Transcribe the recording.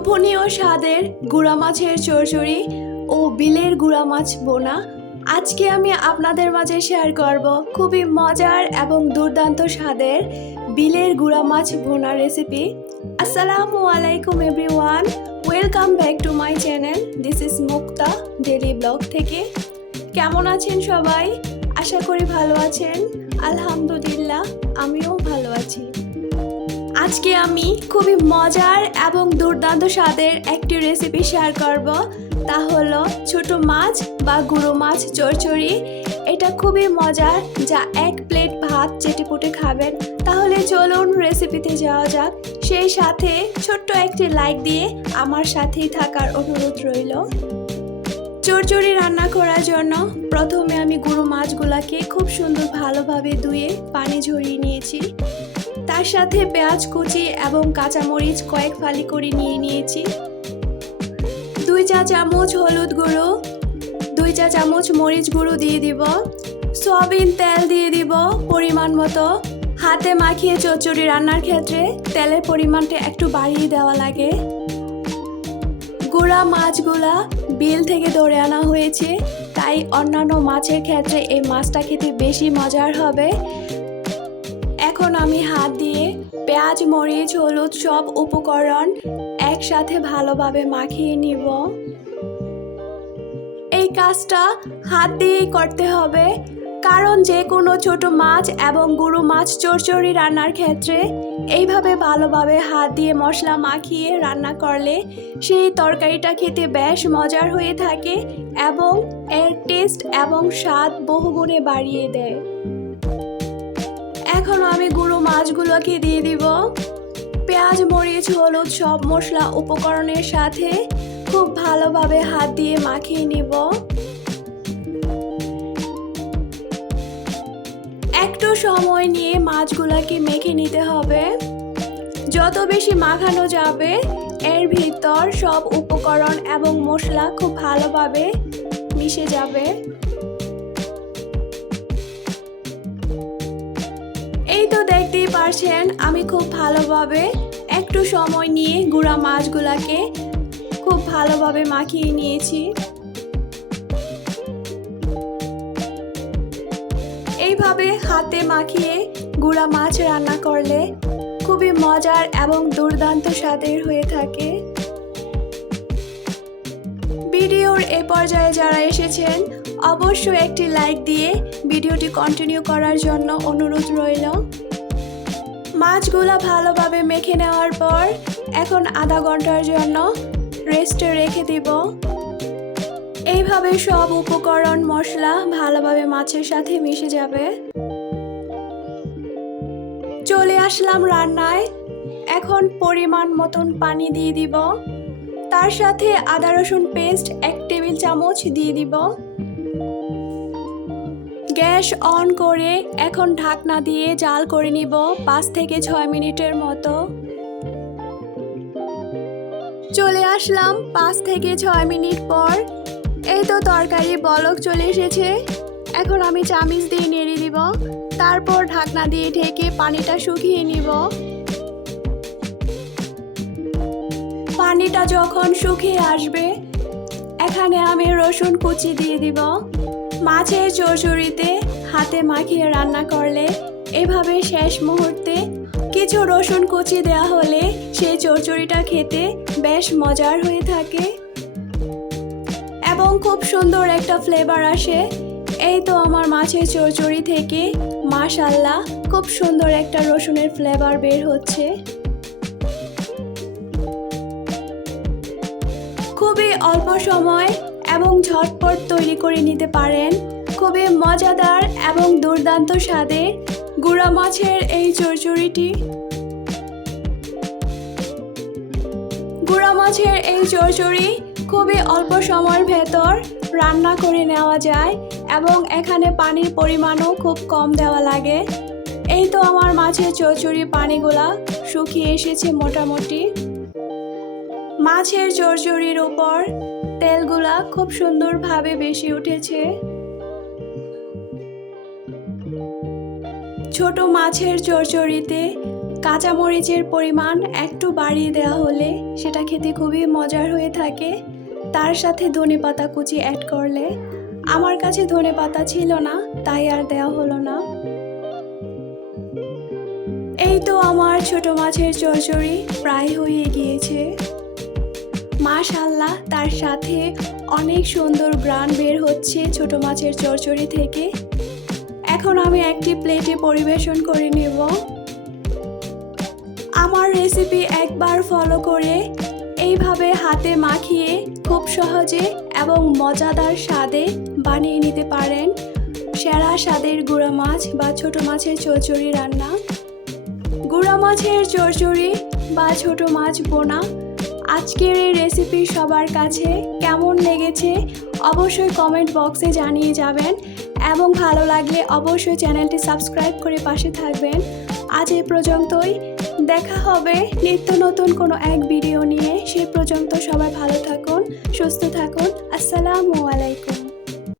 লোভনীয় স্বাদের গুঁড়া মাছের চচ্চড়ি ও বিলের গুঁড়া মাছ বোনা। আজকে আমি আপনাদের মাঝে শেয়ার করব খুবই মজার এবং দুর্দান্ত স্বাদের বিলের গুঁড়া মাছ বোনা রেসিপি। আসসালামু আলাইকুম everyone, welcome back to my channel. This is Mukta daily blog থেকে। কেমন আছেন সবাই? আশা করি ভালো আছেন। আলহামদুলিল্লাহ, আমিও ভালো আছি। আজকে আমি খুবই মজার এবং দুর্দান্ত স্বাদের একটি রেসিপি শেয়ার করব, তা হলো ছোট মাছ বা গুঁড়ো মাছ চচ্চড়ি। এটা খুবই মজার, যা এক প্লেট ভাত চেটেপুটে খাবেন। তাহলে চলুন রেসিপিতে যাওয়া যাক। সেই সাথে ছোট্ট একটি লাইক দিয়ে আমার সাথেই থাকার অনুরোধ রইল। চচ্চড়ি রান্না করার জন্য প্রথমে আমি গুঁড়ো মাছগুলোকে খুব সুন্দর ভালোভাবে ধুয়ে পানি ঝরিয়ে নিয়েছি। তার সাথে পেঁয়াজ কুচি এবং কাঁচামরিচ কয়েক ফালি করে নিয়েছি। 2 চা চামচ হলুদ গুঁড়ো, 2 চা চামচ মরিচ গুঁড়ো দিয়ে দিব। সয়াবিন তেল দিয়ে দিব পরিমাণ মতো। হাতে মাখিয়ে চচ্চড়ি রান্নার ক্ষেত্রে তেলের পরিমাণটা একটু বাড়িয়ে দেওয়া লাগে। গুঁড়া মাছগুলা বিল থেকে ধরে আনা হয়েছে, তাই অন্যান্য মাছের ক্ষেত্রে এই মাছটা খেতে বেশি মজার হবে। এখন আমি হাত দিয়ে পেঁয়াজ মরিচ হলুদ সব উপকরণ একসাথে ভালোভাবে মাখিয়ে নিব। এই কাজটা হাত দিয়েই করতে হবে, কারণ যে কোনো ছোট মাছ এবং গুঁড়ো মাছ চচ্চড়ি রান্নার ক্ষেত্রে এইভাবে ভালোভাবে হাত দিয়ে মশলা মাখিয়ে রান্না করলে সেই তরকারিটা খেতে বেশ মজার হয়ে থাকে এবং এর টেস্ট এবং স্বাদ বহুগুণে বাড়িয়ে দেয়। এখন আমি গুঁড়ো মাছগুলোকে দিয়ে দিব। পেঁয়াজ মরিচ হলুদ সব মশলা উপকরণের সাথে খুব ভালোভাবে হাত দিয়ে মাখিয়ে নিব। একটু সময় নিয়ে মাছগুলোকে মেখে নিতে হবে। যত বেশি মাখানো যাবে এর ভিতর সব উপকরণ এবং মশলা খুব ভালোভাবে মিশে যাবে। এই তো দেখতেই পারছেন, আমি খুব ভালোভাবে একটু সময় নিয়ে গুঁড়া মাছগুলোকে খুব ভালোভাবে মাখিয়ে নিয়েছি। এইভাবে হাতে মাখিয়ে গুঁড়া মাছ রান্না করলে খুবই মজার এবং দুর্দান্ত স্বাদের হয়ে থাকে। ভিডিওর এ পর্যায়ে যারা এসেছেন অবশ্যই একটি লাইক দিয়ে ভিডিওটি কন্টিনিউ করার জন্য অনুরোধ রইল। মাছগুলো ভালোভাবে মেখে নেওয়ার পর এখন আধা ঘন্টার জন্য রেস্টে রেখে দিব। এইভাবে সব উপকরণ মশলা ভালোভাবে মাছের সাথে মিশে যাবে। চলে আসলাম রান্নায়। এখন পরিমাণ মতন পানি দিয়ে দিব। তার সাথে আদা রসুন পেস্ট 1 টেবিল চামচ দিয়ে দিব। গ্যাস অন করে এখন ঢাকনা দিয়ে জাল করে নিব 5 থেকে 6 মিনিটের মতো। চলে আসলাম 5 থেকে 6 মিনিট পর। এই তো তরকারি বলক চলে এসেছে। এখন আমি চামচ দিয়ে নেড়ে দিব। তারপর ঢাকনা দিয়ে ঢেকে পানিটা শুকিয়ে নিব। পানিটা যখন শুকিয়ে আসবে এখানে আমি রসুন কুচি দিয়ে দিব। মাছের চচ্চড়িতে হাতে মাখিয়ে রান্না করলে এভাবে শেষ মুহূর্তে কিছু রসুন কুচি দেওয়া হলে সেই চচ্চড়িটা খেতে বেশ মজার হয়ে থাকে এবং খুব সুন্দর একটা ফ্লেভার আসে। এই তো আমার মাছের চচ্চড়ি থেকে মাশাআল্লাহ খুব সুন্দর একটা রসুনের ফ্লেভার বের হচ্ছে। খুবই অল্প সময় এবং ঝটপট তৈরি করে নিতে পারেন খুবই মজাদার এবং দুর্দান্ত স্বাদের গুঁড়া মাছের এই চচ্চড়িটি। গুঁড়া মাছের এই চচ্চড়ি খুবই অল্প সময়ের ভেতর রান্না করে নেওয়া যায় এবং এখানে পানির পরিমাণও খুব কম দেওয়া লাগে। এই তো আমার মাছের চচ্চড়ি পানিগুলা শুকিয়ে এসেছে মোটামুটি। মাছের চচ্চড়ির উপর তেলগুলা খুব সুন্দরভাবে বেশি উঠেছে। ছোট মাছের চচ্চড়িতে কাঁচামরিচের পরিমাণ একটু বাড়িয়ে দেওয়া হলে সেটা খেতে খুবই মজার হয়ে থাকে। তার সাথে ধনেপাতা কুচি অ্যাড করলে, আমার কাছে ধনেপাতা ছিল না তাই আর দেওয়া হলো না। এই তো আমার ছোট মাছের চচ্চড়ি প্রায় হয়ে গিয়েছে। মাশাআল্লাহ, তার সাথে অনেক সুন্দর ঘ্রাণ বের হচ্ছে ছোট মাছের চচ্চড়ি থেকে। এখন আমি একটি প্লেটে পরিবেশন করে নেব। আমার রেসিপি একবার ফলো করে এইভাবে হাতে মাখিয়ে খুব সহজে এবং মজাদার স্বাদে বানিয়ে নিতে পারেন সেরা স্বাদের গুঁড়া মাছ বা ছোট মাছের চচ্চড়ি রান্না। গুঁড়া মাছের চচ্চড়ি বা ছোট মাছ বোনা আজকের এই রেসিপি সবার কাছে কেমন লেগেছে অবশ্যই কমেন্ট বক্সে জানিয়ে যাবেন এবং ভালো লাগলে অবশ্যই চ্যানেলটি সাবস্ক্রাইব করে পাশে থাকবেন। আজ এই পর্যন্তই, দেখা হবে নিত্য নতুন কোনো এক ভিডিও নিয়ে। সেই পর্যন্ত সবাই ভালো থাকুন, সুস্থ থাকুন। আসসালামু আলাইকুম।